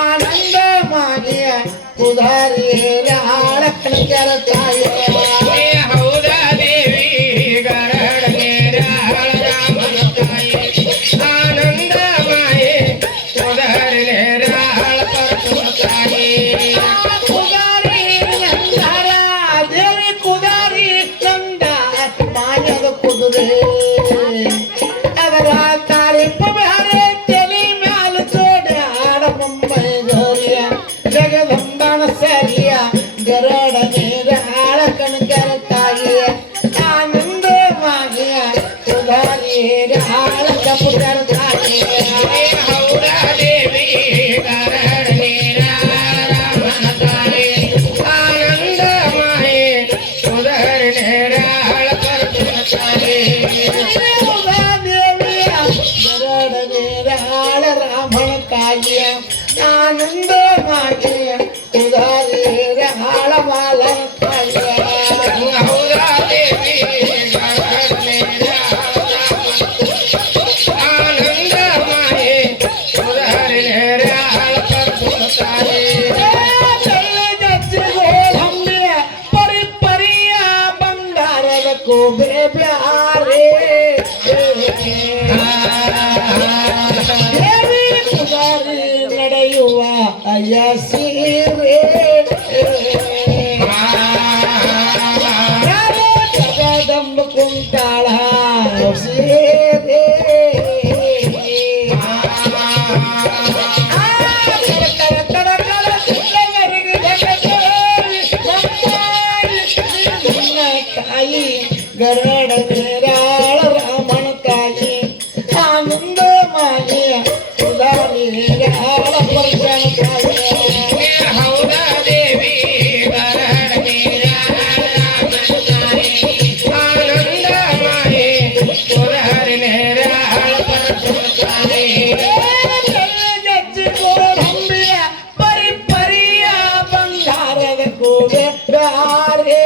आनंद मागे उधारी करताय हौदा देवी गरड आनंद माये उधारी देवी कुदारी कंद मायद कुದುರೆ ಅದರ ತಾರೀಫ್ ಬ್ಯಾರೆ ತಲೆ ಮ್ಯಾಲ ತೋಡ ಆಡ ಮುಂಬೈ ಗೋರಿಯ ಜಗದಂಬನ ಸರಿಯ ಗರಡ ನೇರ ಆಳ ಕಣಕರ ತಾಯಿಯ ಆನಂದ ಮಾಗಿಯ ಉದಾರಿ ಆಳ ಕಪುರ ತಾಯಿಯ ಹೌದಾ ದೇವಿ ಗರಡ ರಾಮನ ತಾಯಿ ಆನಂದ ಮಾಯೆ ಉದಾರಿ आनंद मागे उधारी हाळ माला हौदा देवी आनंद माये उधारी परी परिया बंगाರದ कोबे प्यारे ನಡೆಯುವ ಅಯಸೀರೆ ಜಗದಂಬ ಕುಂತಾಳ ಸೀರೆ ತಾಯಿ ಗರಡ ನೇರಾಳ ರಾಮನ ತಾಯಿ ಆನಂದ ಮಾಯಿ ಉದಾರಿ ಹೌದಾ ದೇವಿ ಗರಡ ಆನಂದ ಮಾಯೆ ಉದಾರಿ ಪರಿ ಪರಿಯ ಬಂಗಾರದ ಕೋವೆ ರಾರೇ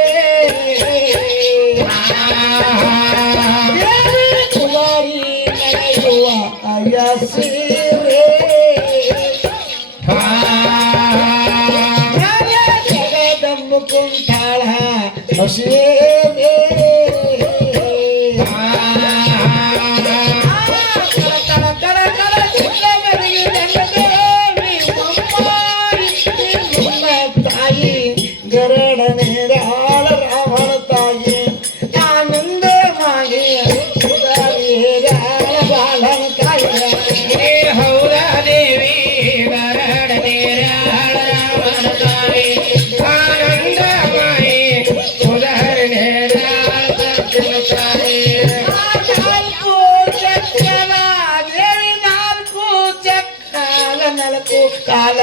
ಕುಲಾರಿ ನಡೆಯುವ ಅಯಸೀರೆ ಜಗದಂಬ ಕುಂತಾಳ ಹಸಿರೆ ತಾಯಿ ಗರಡ ನೇರಾಳ ರಾಮನ ತಾಯಿ ಆನಂದ ಮಾಗಿ ಬಾಲನ ತಾಯಿ ಹೌದಾ ದೇವಿ ಗರಡ ರಾಮನ ತಾಯಿ ಆನಂದ ಮಾಯೆ ಉದಾರಿ ನಾಲ್ಕು ಚಕ್ರವ ದೇವಿ ನಾಲ್ಕು ಚಕ್ರ ನಾಲ್ಕು ಕಾಲ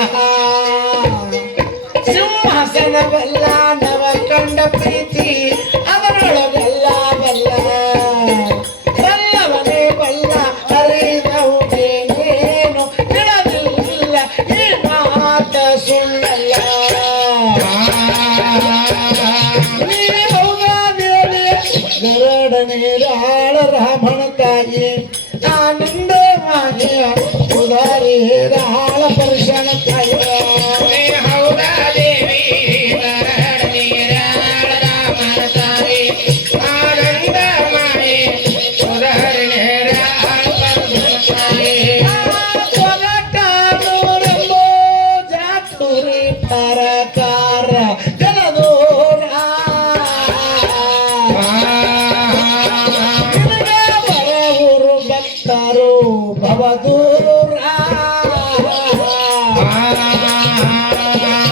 ಸಿಂಹಾಸನ ಬಲ್ಲ ನವ ಕಂಡ ಪ್ರೀತಿ ಅವರೊಳಗೆಲ್ಲ ಬಲ್ಲ ಬಲ್ಲವನೇ ಬಲ್ಲ ಅರಿದವುದೇನೇನು ತಿಳಿದಿಲ್ಲ ಈ ಮಾತ ಸುಳ್ಳಲ್ಲ ನೀವೇ ಹೌದಾ ದೇವಿ ಗರಡ ನೇರಾಳ ರಾಮನ ತಾಯಿ ಆನಂದ ಮಾಗಿಯ ಉದಾರಿ ರಾಳ ಪರ್ಶನ ತಾಯಿ ಹೌದಾ ದೇವಿ ಗರಡ ರಾಮನ ತಾಯಿ ಆನಂದ ಮಾಯೆ ಉದಾರಿ ಕೊರಟಾನೂರಂಬೋ ಜಾತುರಿ ಪರಕಾರ ಜನದೂರ ಬರವರು ಭಕ್ತರು ಭವದೂರ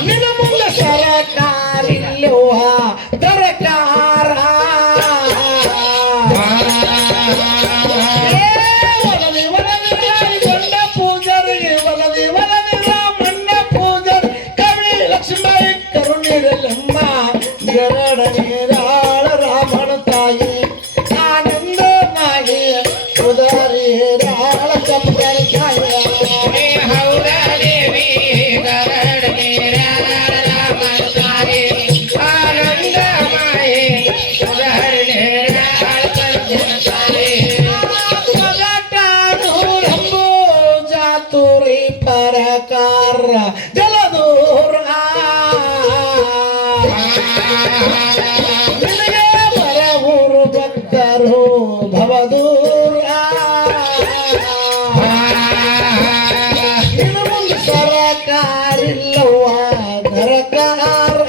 ನಿನ್ನ ಮುಂದೆ ಸರಕಾರಿಲ್ಲವ ದರಕಾರ ಒಲದಿ ಗೊಂಡ ಪೂಜರಿಗೆ ಒಲದಿ ಮಣ್ಣ ಪೂಜರ್ ಕವಿ ಲಕ್ಷ್ಮೀ ಕರುಣಿರಲಮ್ಮ ಗರಡ ನೇರಾಳ ರಾಮನ ತಾಯಿ ಆನಂದ ಮಾಗಿ ಉದಾರಿ ರಾಳ ಕಪ್ಪರ ತಾಯಿ ಹೌದಾ ದೇವಿ ಗರಡ ರಾಮನ ತಾಯಿ ಆನಂದ ಮಾಯೆ ನಿನಗೆ ಬರವರು ಭಕ್ತರು ಭವದೂರ ಇನ್ನು ಮುಂದೆ ಸರಕಾರಿಲ್ಲವ ದರಕಾರ